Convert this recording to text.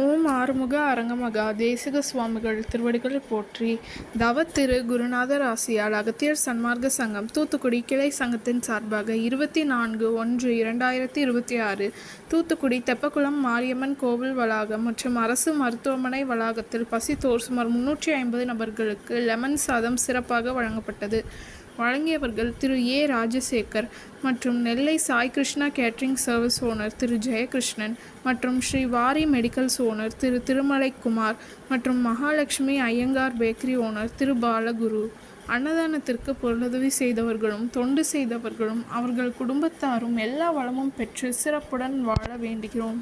ஓம் ஆறுமுக அரங்கமகா தேசிக சுவாமிகள் திருவடிகள் போற்றி. தவ திரு குருநாதர் ஆசியால் அகத்தியர் சன்மார்க்க சங்கம் தூத்துக்குடி கிளை சங்கத்தின் சார்பாக 24/1/2026 தூத்துக்குடி தெப்பக்குளம் மாரியம்மன் கோவில் வளாகம் மற்றும் அரசு மருத்துவமனை வளாகத்தில் பசித்தோர் சுமார் 350 நபர்களுக்கு லெமன் சாதம் சிறப்பாக வழங்கப்பட்டது. வழங்கியவர்கள் திரு ஏ ராஜசேகர் மற்றும் Nellai Sai Krishna catering service owner திரு ஜெயகிருஷ்ணன் மற்றும் ஸ்ரீ வாரி மெடிக்கல்ஸ் ஓனர் திரு திருமலைக்குமார் மற்றும் மகாலட்சுமி ஐயங்கார் பேக்கரி ஓனர் திரு பாலகுரு. அன்னதானத்திற்கு பொருளுதவி செய்தவர்களும் தொண்டு செய்தவர்களும் அவர்கள் குடும்பத்தாரும் எல்லா வளமும் பெற்று சிறப்புடன் வாழ வேண்டுகிறோம்.